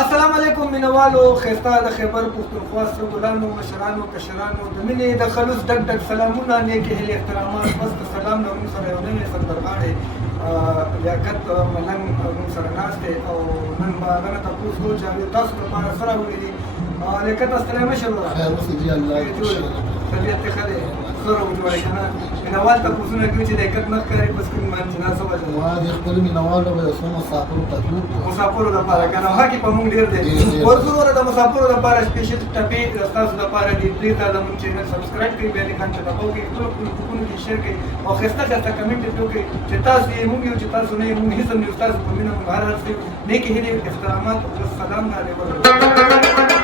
السلام علیکم مینوالو خسته د خیبر پښتونخوا سرګلانو مشرانو کشرانو د مینې د خلوص ډک ډک سلامونه نیکې هیلې احترامات بس د سلام نه موږ سره یو نوی سندرغاړی لیاقت ملنګ موږ سره ناست دی او نن به هغه نه تپوس کوو چې هغې تاسو دپاره څه راوړي دي لیاقت ستړی مه شې وروره طبیعت دې ښه دی ښه راوجوړی که نه مینوال تپوسونه کوي چې لیاقت نه ښکاري په سکرین باندې چې دا څه وجه ده ما د خپلو مینوالو به یو څو مسافرو تکلیف مسافرو دپاره که نه حق یې په موږ ډېر دی ورځو وروره د مسافرو دپاره سپېشل ټپې ستاسو دپاره دي پرېږده زموږ چینل سبسکرایب کړئ بیا لیکن چې دباو کړئ خپلو ګروپونو کې شیر کړئ او ښایسته ښایسته کمنټ یې وکړئ چې تاسو یې موږ یو چې تاسو نه یې موږ هېڅ هم نه یو ستاسو په مینه موږ هر څه یو نیکې هیلې احترامات سلام باندې ورکړو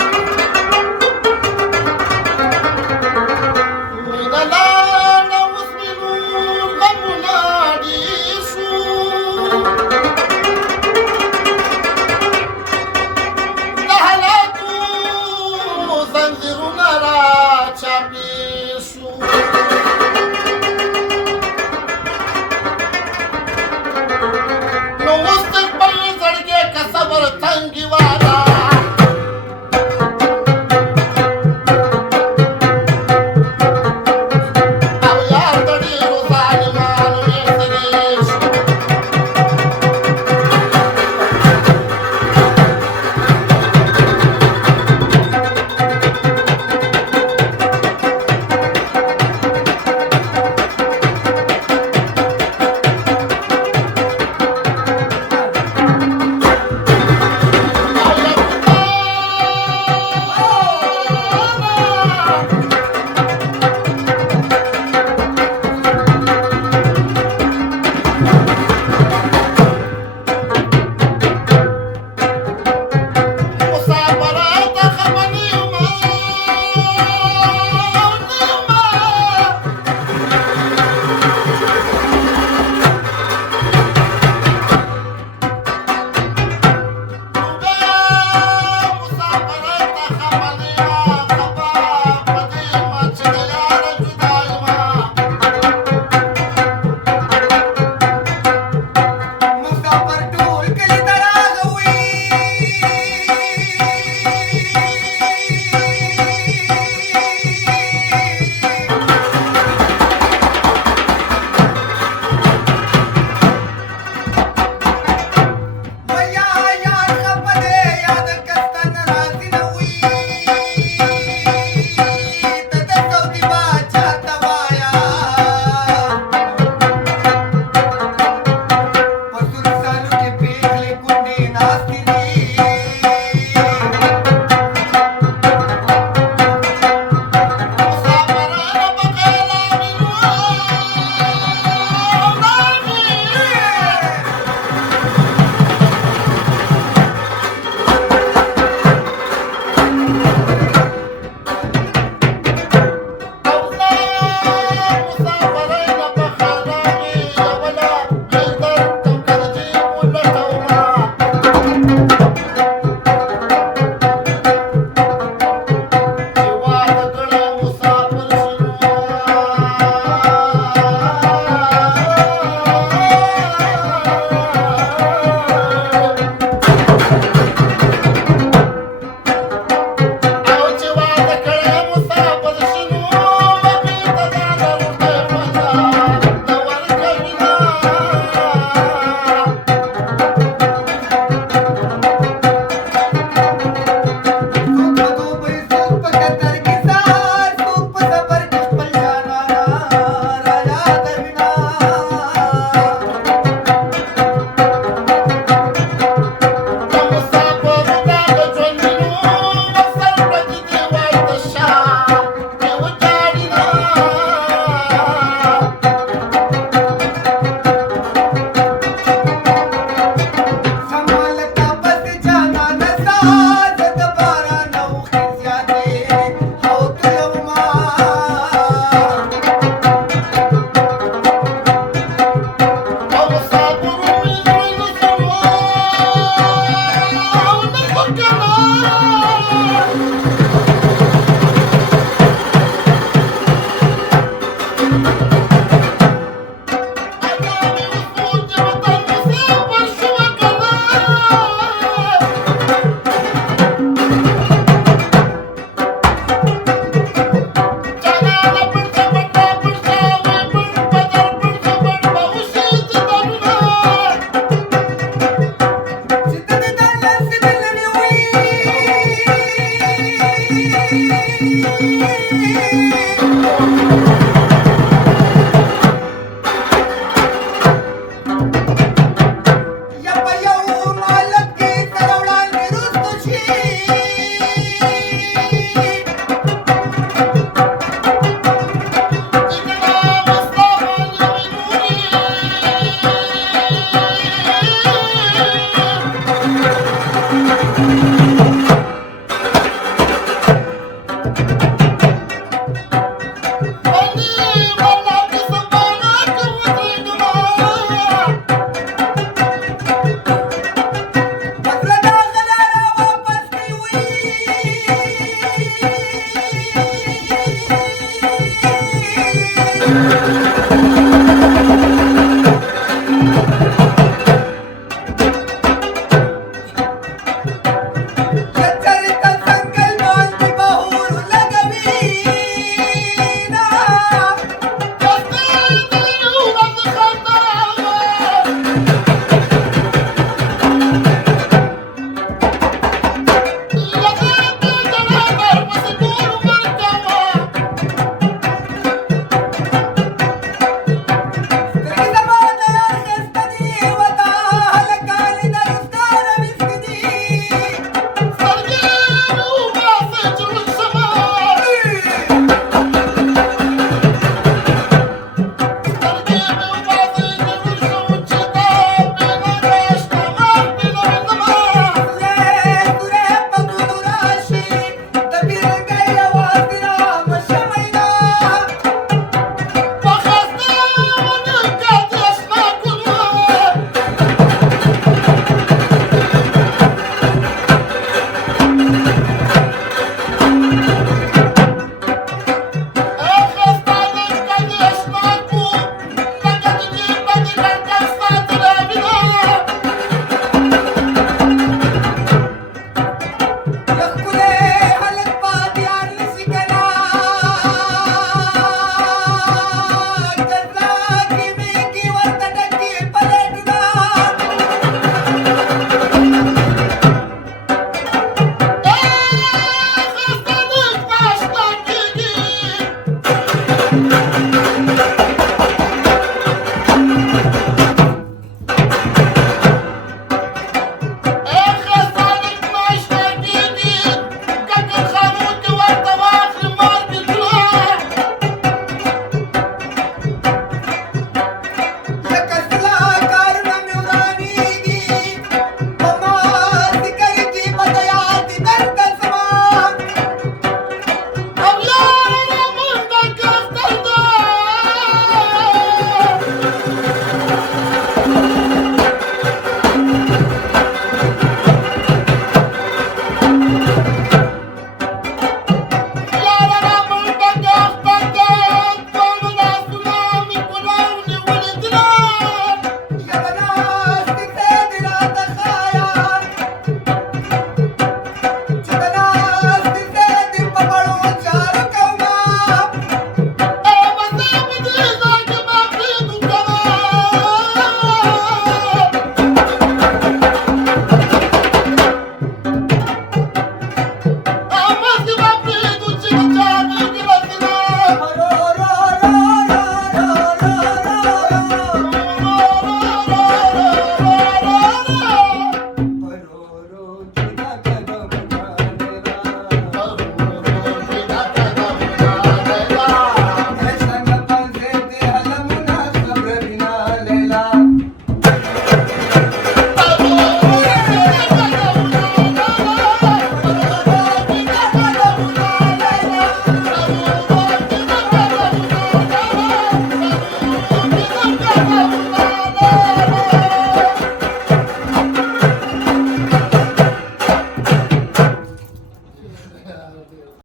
ډېر